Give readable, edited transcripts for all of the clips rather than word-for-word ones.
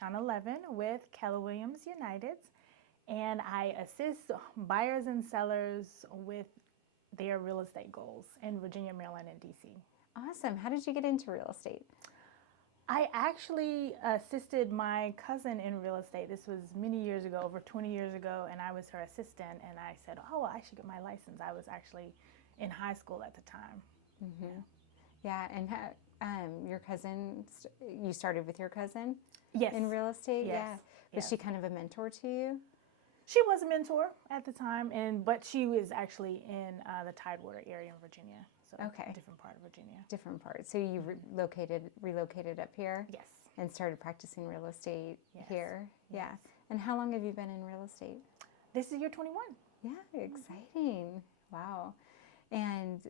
ReShawna Leaven with Keller Williams United, and I assist buyers and sellers with their real estate goals in Virginia, Maryland, and DC. Awesome. How did you get into real estate? I actually assisted my cousin in real estate. This was many years ago, over 20 years ago, and I was her assistant, and I said, oh, well, I should get my license. I was actually in high school at the time. Mm-hmm. Yeah, and your cousin, you started with your cousin? Yes. In real estate? Yes. Yeah. Was she kind of a mentor to you? She was a mentor at the time, but she was actually in the Tidewater area in Virginia. So okay. Different part of Virginia. Different part. So you relocated up here? Yes. And started practicing real estate here? Yes. Yeah. And how long have you been in real estate? This is year 21. Yeah, exciting. Wow. And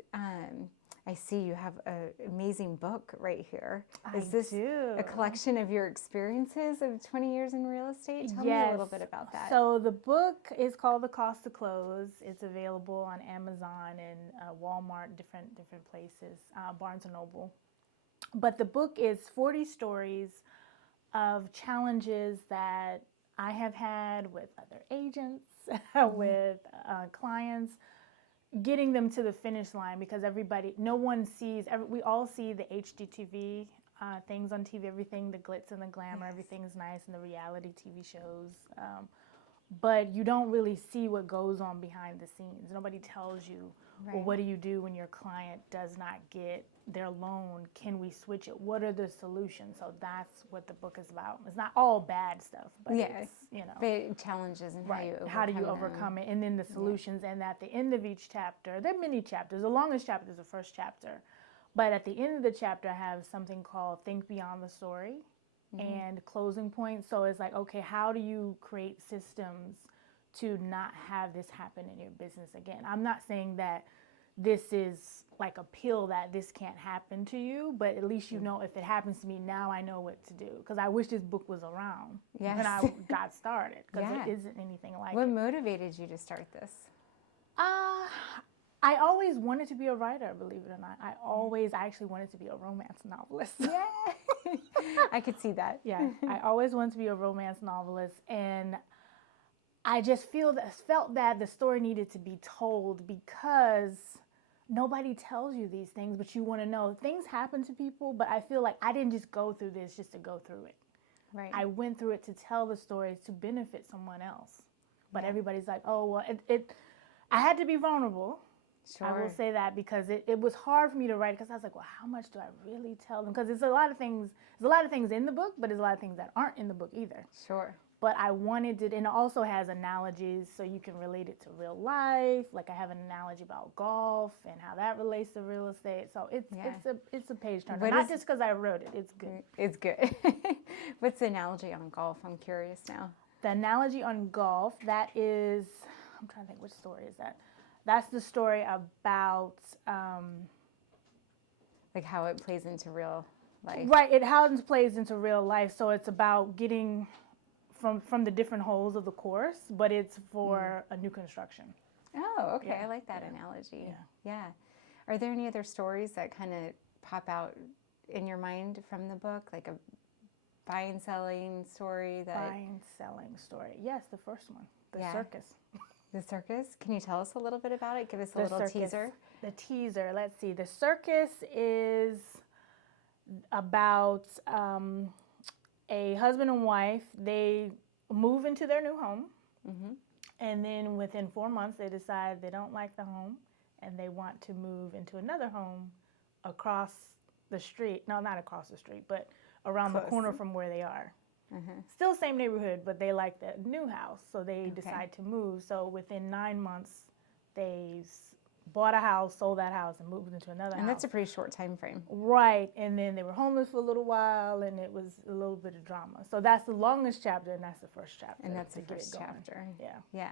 I see you have an amazing book right here. Is this a collection of your experiences of 20 years in real estate? Tell me a little bit about that. So the book is called The Cost to Close. It's available on Amazon and Walmart, different places, Barnes & Noble. But the book is 40 stories of challenges that I have had with other agents, with clients, getting them to the finish line, because no one sees, we all see the HGTV things on TV, everything, the glitz and the glamour, everything's nice, and the reality TV shows. But you don't really see what goes on behind the scenes. Nobody tells you, well, what do you do when your client does not get their loan? Can we switch it? What are the solutions? So that's what the book is about. It's not all bad stuff, but it's, the challenges and how do you overcome it, and then the solutions. And at the end of each chapter, there are many chapters. The longest chapter is the first chapter. But at the end of the chapter, I have something called Think Beyond the Story. And closing points. So it's like, okay, how do you create systems to not have this happen in your business again? I'm not saying that this is like a pill that this can't happen to you, but at least you know, if it happens to me, now I know what to do. Because I wish this book was around when I got started, because it isn't anything like What motivated you to start this? I always wanted to be a writer, believe it or not. I actually wanted to be a romance novelist. Yeah. I could see that. Yeah, I always wanted to be a romance novelist, and I just felt that the story needed to be told, because nobody tells you these things, but you want to know. Things happen to people, but I feel like I didn't just go through this just to go through it. Right. I went through it to tell the story to benefit someone else. But everybody's like, oh, well, I had to be vulnerable. Sure. I will say that, because it was hard for me to write, because I was like, well, how much do I really tell them? Because there's a lot of things in the book, but there's a lot of things that aren't in the book either. Sure. But I wanted it, and it also has analogies, so you can relate it to real life. Like I have an analogy about golf and how that relates to real estate. So it's a page turner. Not just because I wrote it. It's good. It's good. What's the analogy on golf? I'm curious now. The analogy on golf, that is, I'm trying to think, which story is that? That's the story about like how it plays into real life. Right, how it plays into real life. So it's about getting from the different holes of the course, but it's for a new construction. Oh, okay. I like that analogy. Yeah. Are there any other stories that kind of pop out in your mind from the book, like a buying, selling story? Buying, selling story. Yes, the first one, the circus. The circus? Can you tell us a little bit about it? Give us a little teaser. The teaser, let's see. The circus is about a husband and wife. They move into their new home. And then within 4 months, they decide they don't like the home and they want to move into another home across the street. No, not across the street, but around the corner from where they are. Still same neighborhood, but they like the new house, so they decide to move. So within 9 months, they bought a house, sold that house, and moved into another house. And that's a pretty short time frame. Right, and then they were homeless for a little while, and it was a little bit of drama. So that's the longest chapter, and that's the first chapter. And that's the first chapter. Yeah.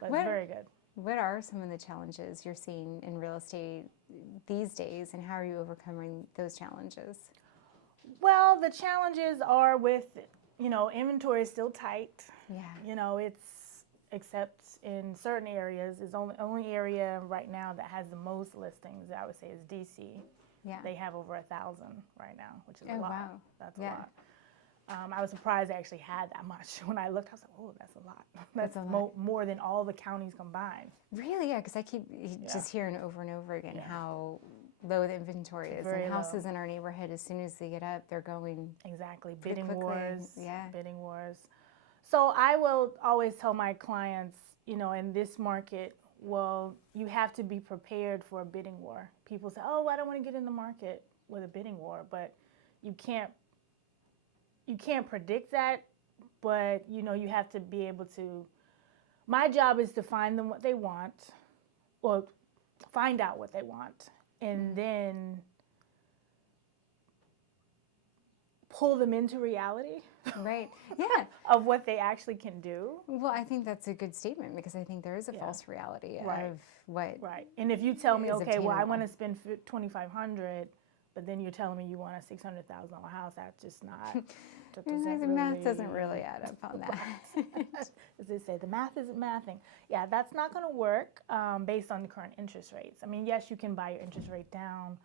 But it's very good. What are some of the challenges you're seeing in real estate these days, and how are you overcoming those challenges? Well, the challenges are with, inventory is still tight. Yeah. It's, except in certain areas, is only area right now that has the most listings, I would say, is DC. Yeah. They have over 1,000 right now, which is a lot. Wow. That's a I was surprised they actually had that much. When I looked, I was like, oh, that's a lot. That's a lot. More than all the counties combined. Really? Yeah, because I keep just hearing over and over again how low the inventory is. Very and houses low. in our neighborhood, as soon as they get up, they're going Exactly. pretty Bidding quickly. wars. Yeah. Bidding wars. So I will always tell my clients, you know, in this market, well, you have to be prepared for a bidding war. People say, oh, I don't want to get in the market with a bidding war, but you can't predict that, but you know, you have to be able to, my job is to find them what they want, or find out what they want, and then pull them into reality. Right. Yeah. Of what they actually can do. Well, I think that's a good statement, because I think there is a false reality of what. Right. And if you tell me, is okay, well, I obtainable. want to spend $2,500, but then you're telling me you want a $600,000 house, that's just not. The math doesn't really add up on that. As they say, the math isn't mathing. Yeah, that's not going to work based on the current interest rates. I mean, yes, you can buy your interest rate down,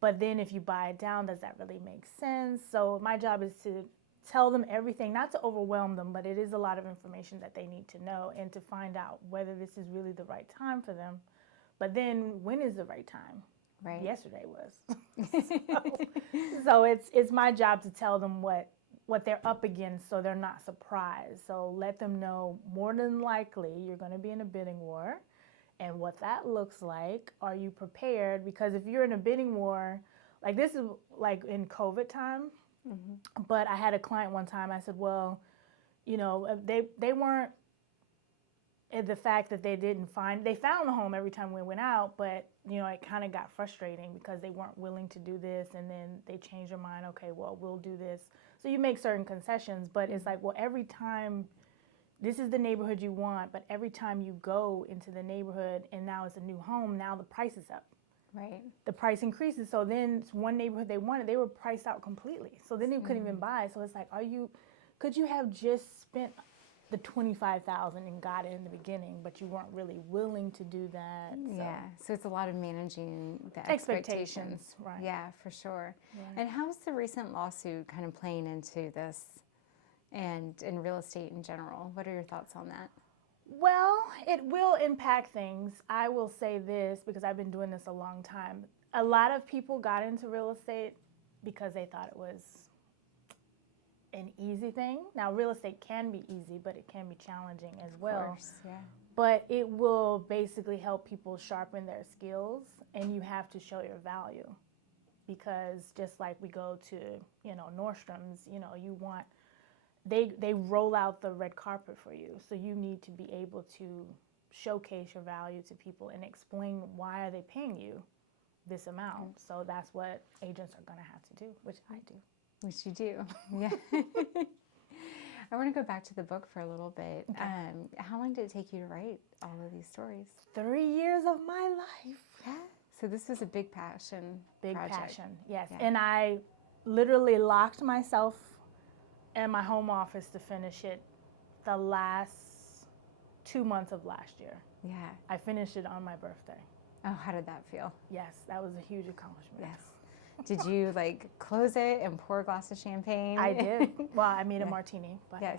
but then if you buy it down, does that really make sense? So my job is to tell them everything, not to overwhelm them, but it is a lot of information that they need to know, and to find out whether this is really the right time for them. But then, when is the right time? Right. Yesterday was. So it's my job to tell them what they're up against, so they're not surprised. So let them know, more than likely you're going to be in a bidding war, and what that looks like. Are you prepared? Because if you're in a bidding war, like this is like in COVID time. Mm-hmm. But I had a client one time, I said, well, you know, they weren't, the fact that they found a home every time we went out, but, you know, it kind of got frustrating because they weren't willing to do this, and then they changed their mind, okay, well, we'll do this. So you make certain concessions, but it's like, well, every time, this is the neighborhood you want, but every time you go into the neighborhood and now it's a new home, now the price is up. Right. The price increases. So then it's one neighborhood they wanted, they were priced out completely. So then they couldn't even buy. So it's like, could you have just spent the $25,000 and got it in the beginning, but you weren't really willing to do that? So. Yeah. So it's a lot of managing the expectations. Right. Yeah, for sure. Yeah. And how's the recent lawsuit kind of playing into this, and in real estate in general? What are your thoughts on that? Well, it will impact things. I will say this, because I've been doing this a long time. A lot of people got into real estate because they thought it was an easy thing. Now, real estate can be easy, but it can be challenging as well. Of course, yeah. But it will basically help people sharpen their skills, and you have to show your value. Because just like we go to, you know, Nordstrom's, you know, you want, they roll out the red carpet for you. So you need to be able to showcase your value to people and explain, why are they paying you this amount? So that's what agents are going to have to do, which I do. Which you do, yeah. I want to go back to the book for a little bit. Okay. How long did it take you to write all of these stories? 3 years of my life. Yeah. So this was a big passion. Big project. passion, yes. Yeah. And I literally locked myself in my home office to finish it the last 2 months of last year. Yeah. I finished it on my birthday. Oh, how did that feel? Yes, that was a huge accomplishment. Yes. Did you like close it and pour a glass of champagne? I did. Well, I made a martini. But yes.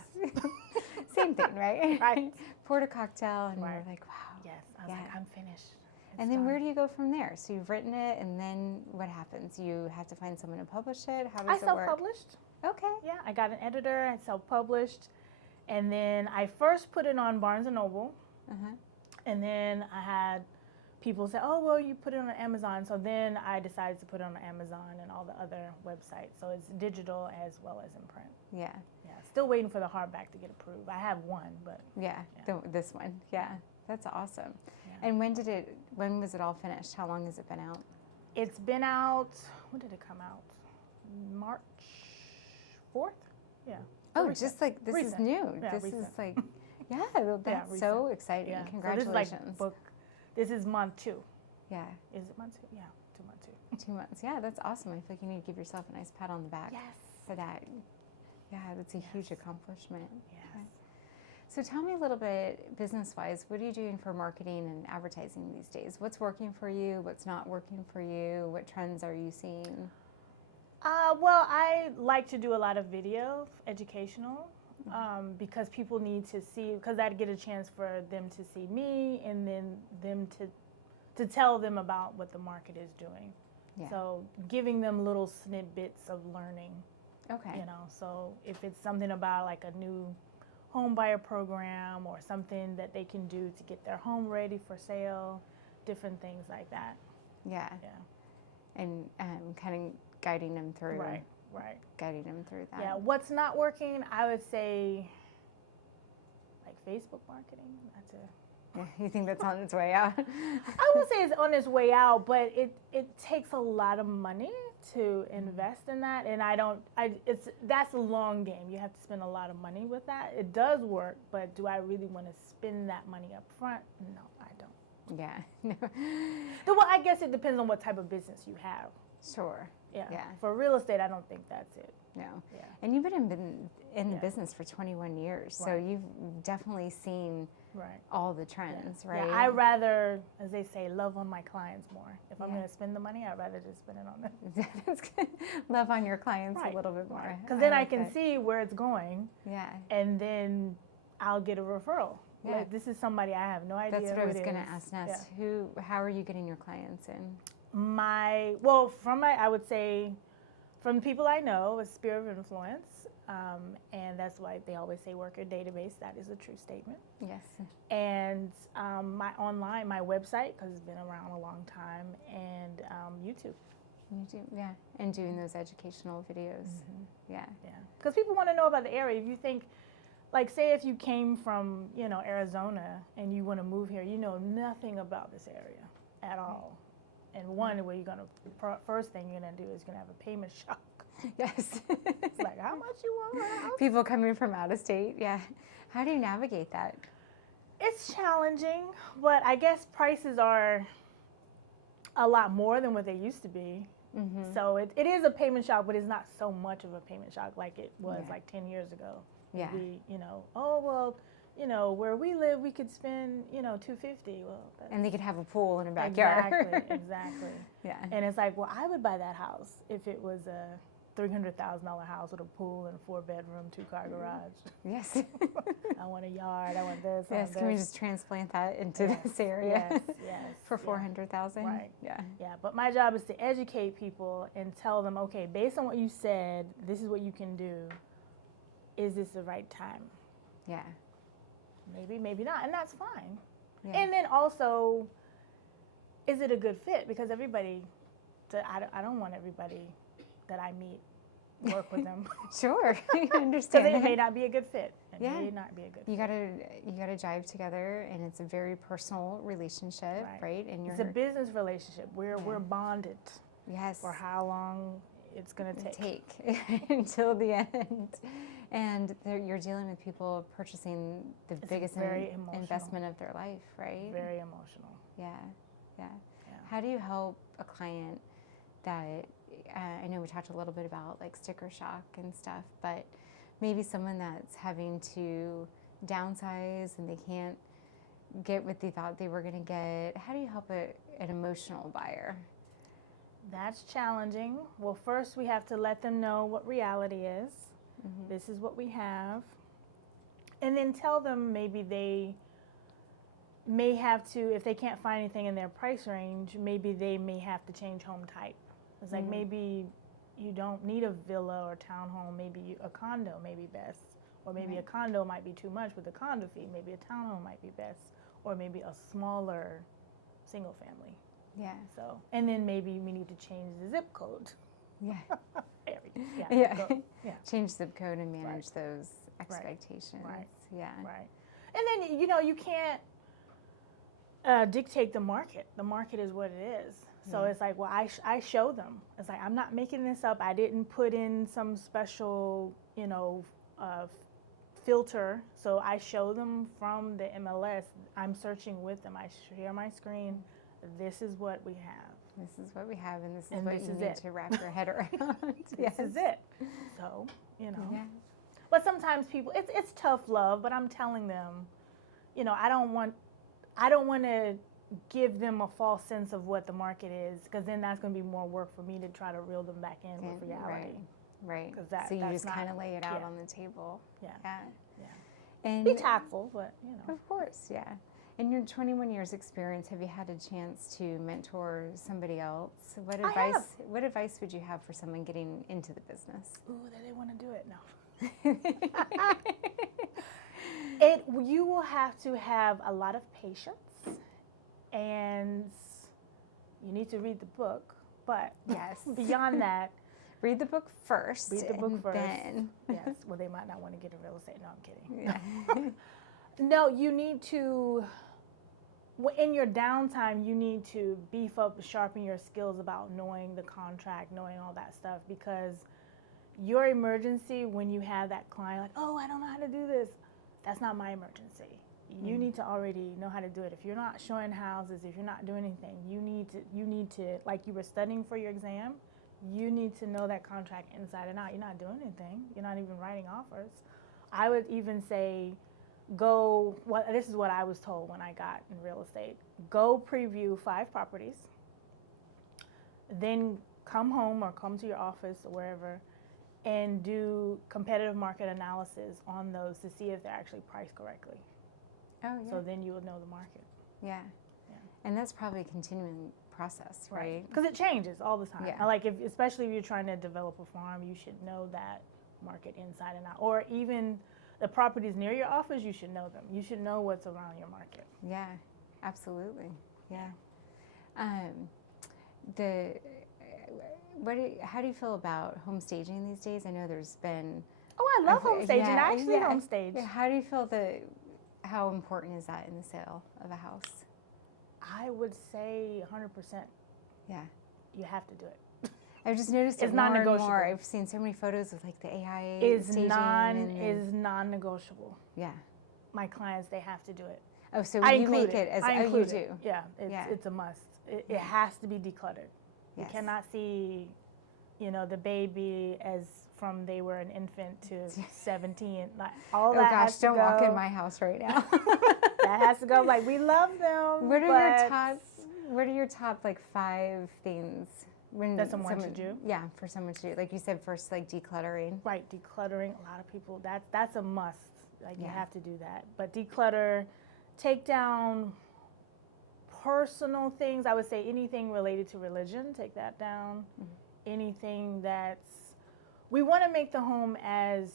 Same thing, right? Right. Poured a cocktail and Right. you were like, wow. Yes, I was like, I'm finished. And then where do you go from there? So you've written it, and then what happens? You have to find someone to publish it? How does it work? I self-published. Okay. Yeah, I got an editor. I self-published. And then I first put it on Barnes & Noble. Uh-huh. And then I had people say, oh, well, you put it on Amazon. So then I decided to put it on Amazon and all the other websites. So it's digital as well as in print. Yeah. Yeah, still waiting for the hardback to get approved. I have one, but. Yeah, this one. Yeah, that's awesome. Yeah. And when was it all finished? How long has it been out? It's been out, when did it come out? March 4th? Yeah. Oh, recent. just like, this is Recent. new. Yeah, this recent. is like, yeah, that's so exciting. Yeah. Congratulations. So this is like book, this is month 2. Yeah. Is it month 2? Yeah, 2 month 2. 2 months. Yeah, that's awesome. I feel like you need to give yourself a nice pat on the back Yes. for that. Yeah, that's a huge accomplishment. Yes. Okay. So tell me a little bit, business-wise, what are you doing for marketing and advertising these days? What's working for you? What's not working for you? What trends are you seeing? Well, I like to do a lot of video, educational, because people need to see, because I'd get a chance for them to see me and then them to tell them about what the market is doing. Yeah. So giving them little snippets of learning. Okay. You know, so if it's something about like a new home buyer program or something that they can do to get their home ready for sale, different things like that. Yeah. Yeah. And kind of guiding them through. Right. Guiding them through that. Yeah. What's not working, I would say, like Facebook marketing. That's a. Yeah, you think that's on its way out? I won't say it's on its way out, but it takes a lot of money to invest in that, and that's a long game. You have to spend a lot of money with that. It does work, but do I really want to spend that money up front? No, I don't. Yeah. Well, I guess it depends on what type of business you have. Sure. Yeah. Yeah. For real estate, I don't think that's it. No. Yeah. And you've been in the business for 21 years, so Right. you've definitely seen all the trends, right? Yeah, I rather, as they say, love on my clients more. If I'm going to spend the money, I'd rather just spend it on them. That's good. Love on your clients a little bit more. Because then I can see where it's going. Yeah. And then I'll get a referral. Yeah. Like, this is somebody I have no idea. That's what I was going to ask next. Yeah. How are you getting your clients in? I would say, from the people I know, a sphere of influence. And that's why they always say work your database. That is a true statement. Yes. And my website, because it's been around a long time, and YouTube. Yeah, and doing those educational videos. Mm-hmm. Yeah. Because people want to know about the area. If you think, like, say if you came from, Arizona and you want to move here, you know nothing about this area at all. And first thing you're gonna do is you're gonna have a payment shock. Yes. It's like, how much you want for a house? People coming from out of state, yeah. How do you navigate that? It's challenging, but I guess prices are a lot more than what they used to be. Mm-hmm. So it is a payment shock, but it's not so much of a payment shock like it was like 10 years ago. Yeah. Where we live, we could spend, $250. Well, and they could have a pool in a backyard. Exactly. Yeah. And it's like, well, I would buy that house if it was a $300,000 house with a pool and a 4-bedroom, 2-car garage. Yes. I want a yard. I want this. Yes. Can we just transplant that into this area? Yes. For $400,000. Right. Yeah. Yeah. But my job is to educate people and tell them, okay, based on what you said, this is what you can do. Is this the right time? Yeah. Maybe, maybe not, and that's fine. Yeah. And then also, is it a good fit? Because I don't want everybody that I meet work with them. Sure, I understand. Because it may not be a good fit. It may not be a good fit. You gotta jive together, and it's a very personal relationship, right? And it's a business relationship. We're bonded. Yes. For how long it's going to take until the end. And you're dealing with people purchasing the biggest investment of their life, right? Very emotional. Yeah. How do you help a client that, I know we talked a little bit about like sticker shock and stuff, but maybe someone that's having to downsize and they can't get what they thought they were going to get. How do you help an emotional buyer? That's challenging. Well, first we have to let them know what reality is. Mm-hmm. This is what we have. And then tell them maybe they may have to, if they can't find anything in their price range, maybe they may have to change home type. It's like maybe you don't need a villa or townhome, maybe a condo may be best. Or maybe a condo might be too much with the condo fee. Maybe a townhome might be best. Or maybe a smaller single family. Yeah. So, and then maybe we need to change the zip code. Yeah. Yeah. Change zip code and manage those expectations. Right. Yeah. Right. And then, you can't dictate the market. The market is what it is. So it's like, well, I show them. It's like, I'm not making this up. I didn't put in some special, filter. So I show them from the MLS. I'm searching with them. I share my screen. This is what we have. This is what we have, and this is and what this you is need it. to wrap your head around. This is it. So, Yeah. But sometimes people, it's tough love, but I'm telling them, I don't want to give them a false sense of what the market is, because then that's going to be more work for me to try to reel them back in with reality. Right. That, so you just kind of lay it out on the table. Yeah. And be tactful, but Of course, yeah. In your 21 years experience, have you had a chance to mentor somebody else? What advice would you have for someone getting into the business? Ooh, that they want to do it? No. You will have to have a lot of patience, and you need to read the book. But yes, beyond that, read the book first. Read the book first. Then. Yes. Well, they might not want to get into real estate. No, I'm kidding. Yeah. No, you need to. In your downtime, you need to beef up, sharpen your skills about knowing the contract, knowing all that stuff, because your emergency when you have that client like, oh, I don't know how to do this, that's not my emergency. You need to already know how to do it. If you're not showing houses, if you're not doing anything, you need to, like you were studying for your exam, you need to know that contract inside and out. You're not doing anything. You're not even writing offers. I would even say, this is what I was told when I got in real estate. Go preview 5 properties, then come home or come to your office or wherever and do competitive market analysis on those to see if they're actually priced correctly. Oh, yeah. So then you will know the market. Yeah. And that's probably a continuing process, right? Because it changes all the time. Yeah. Like especially if you're trying to develop a farm, you should know that market inside and out. Or even the properties near your office, you should know them. You should know what's around your market. Yeah, absolutely. Yeah. How do you feel about home staging these days? I know there's been. Oh, I love home staging. I actually home stage. How do you feel how important is that in the sale of a house? I would say 100%. Yeah. You have to do it. I've just noticed it's more and non-negotiable. more. I've seen so many photos with like the AI staging. Is non-negotiable. Yeah. My clients, they have to do it. Oh, so you make it as you do. Yeah, it's a must. It has to be decluttered. You cannot see, the baby as from they were an infant to 17. Like all that. Oh gosh, has to don't go. walk in my house right now. That has to go. Like we love them. What are your top like 5 things that someone should do? Yeah, for someone to do. Like you said, first like decluttering. Right, decluttering. A lot of people that's a must. Like you have to do that. But declutter, take down personal things. I would say anything related to religion, take that down. Anything we want to make the home as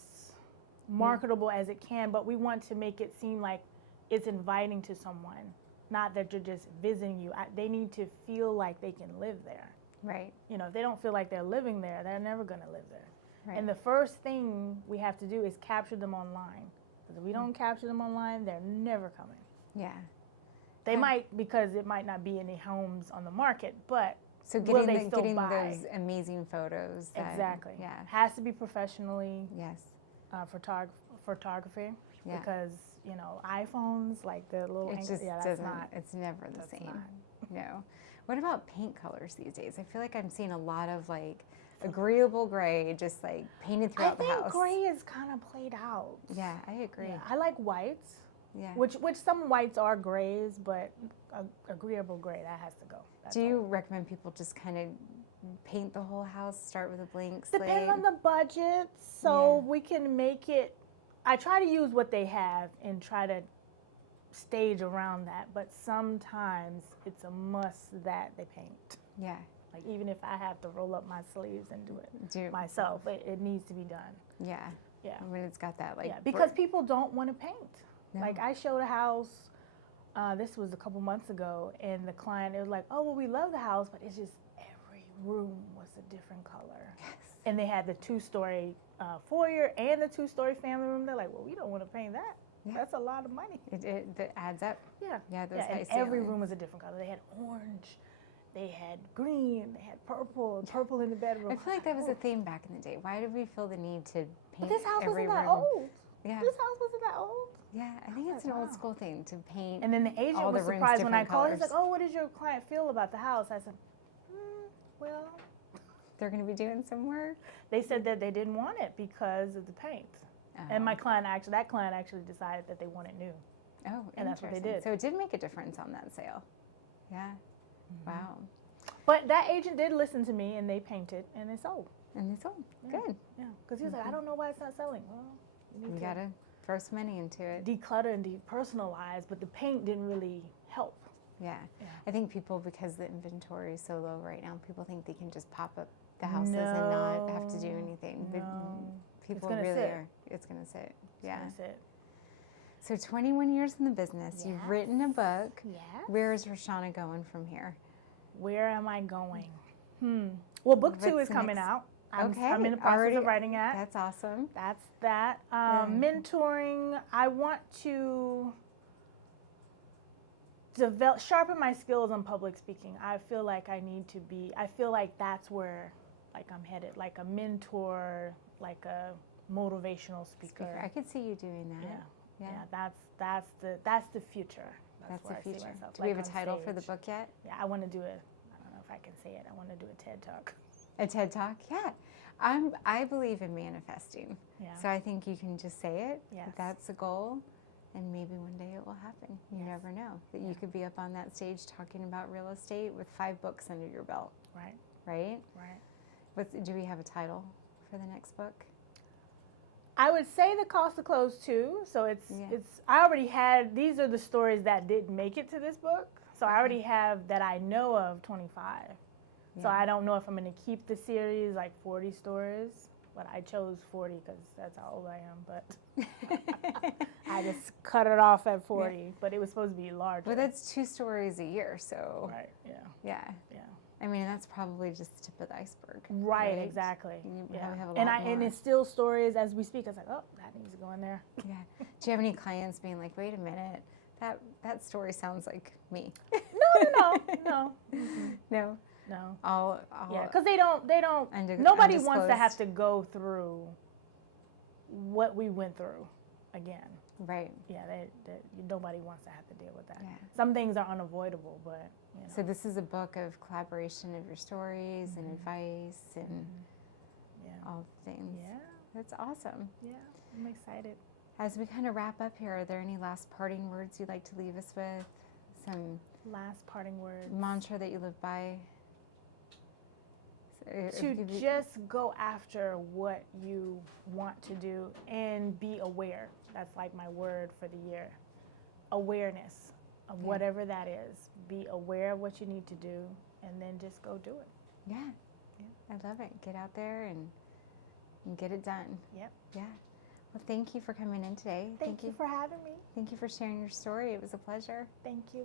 marketable as it can, but we want to make it seem like it's inviting to someone, not that you're just visiting you. They need to feel like they can live there. Right. If they don't feel like they're living there, they're never going to live there. Right. And the first thing we have to do is capture them online. Because if we don't capture them online, they're never coming. Yeah. They might, because it might not be any homes on the market, but so getting those amazing photos. Exactly. Yeah. Has to be professionally. Yes. Photography. Yeah. Because iPhones, like the little. It just doesn't. It's never the same. No. What about paint colors these days? I feel like I'm seeing a lot of like agreeable gray, just like painted throughout the house. I think gray is kind of played out. Yeah, I agree. Yeah, I like whites. Yeah. Which some whites are grays, but agreeable gray, that has to go. Do you recommend people just kind of paint the whole house, start with a blank slate? Depends on the budget, so we can make it. I try to use what they have and try to stage around that, but sometimes it's a must that they paint. Yeah. Like even if I have to roll up my sleeves and do it myself, it needs to be done. Yeah. Yeah. When it's got that like. Yeah, because people don't want to paint. No. Like I showed a house, this was a couple months ago, and the client, it was like, oh, well, we love the house, but it's just every room was a different color. Yes. And they had the 2-story foyer and the 2-story family room. They're like, well, we don't want to paint that. Yeah. That's a lot of money. It adds up. Yeah. Yeah, those and every room was a different color. They had orange, they had green, they had purple in the bedroom. I feel like that was a theme back in the day. Why did we feel the need to paint but this house every wasn't room? that old. Yeah. This house wasn't that old. Yeah, I think it's an old school thing to paint. And then the agent all was the rooms surprised when I called. colors. He's like, oh, what does your client feel about the house? I said, well. They're going to be doing some work? They said that they didn't want it because of the paint. And that client actually decided that they wanted new. Oh, and that's what they did. So it did make a difference on that sale. Yeah. Wow. But that agent did listen to me, and they painted, and it sold. And they sold. Good. Yeah, because he was like, I don't know why it's not selling. Well, You got to throw some money into it. Declutter and depersonalize, but the paint didn't really help. Yeah. I think people, because the inventory is so low right now, people think they can just pop up the houses and not have to do anything. But people really are. It's going to sit. Yeah. It's gonna sit. So 21 years in the business. Yes. You've written a book. Yes. Where is ReShawna going from here? Where am I going? Well, book 2 is coming out. I'm in the process of writing it. That's awesome. That's that. Mentoring, I want to sharpen my skills on public speaking. I feel like I feel like that's where I'm headed, like a mentor, like a motivational speaker. I could see you doing that. Yeah, that's the future. That's where the I see future. myself, Do we have a on title for the stage. book yet? Yeah, I want to do it. I don't know if I can say it. I want to do a TED Talk. A TED Talk? Yeah. I believe in manifesting. Yeah. So I think you can just say it. Yes. That's a goal. And maybe one day it will happen. You never know. That you could be up on that stage talking about real estate with 5 books under your belt. Right. Right? Right. Do we have a title for the next book? I would say The Cost to Close too. So it's I already had, these are the stories that didn't make it to this book. So I already have, that I know of, 25. So I don't know if I'm going to keep the series, like 40 stories, but I chose 40 because that's how old I am. But I just cut it off at 40, but it was supposed to be larger. Well, that's 2 stories a year, so. Right, yeah. Yeah. Yeah. I mean, that's probably just the tip of the iceberg. Right, exactly. You yeah. probably have a lot more. And it's still stories as we speak. I was like, oh, that needs to go in there. Yeah. Do you have any clients being like, wait a minute, that story sounds like me? No. No. No. Yeah, because they don't. Nobody wants to have to go through what we went through again. Right. Yeah, nobody wants to have to deal with that. Yeah. Some things are unavoidable, but So this is a book of collaboration of your stories and advice and all the things. Yeah. That's awesome. Yeah, I'm excited. As we kind of wrap up here, are there any last parting words you'd like to leave us with? Some last parting words. Mantra that you live by? To just go after what you want to do and be aware. That's like my word for the year. Awareness of whatever that is. Be aware of what you need to do and then just go do it. Yeah. I love it. Get out there and get it done. Yep. Yeah. Well, thank you for coming in today. Thank you for having me. Thank you for sharing your story. It was a pleasure. Thank you.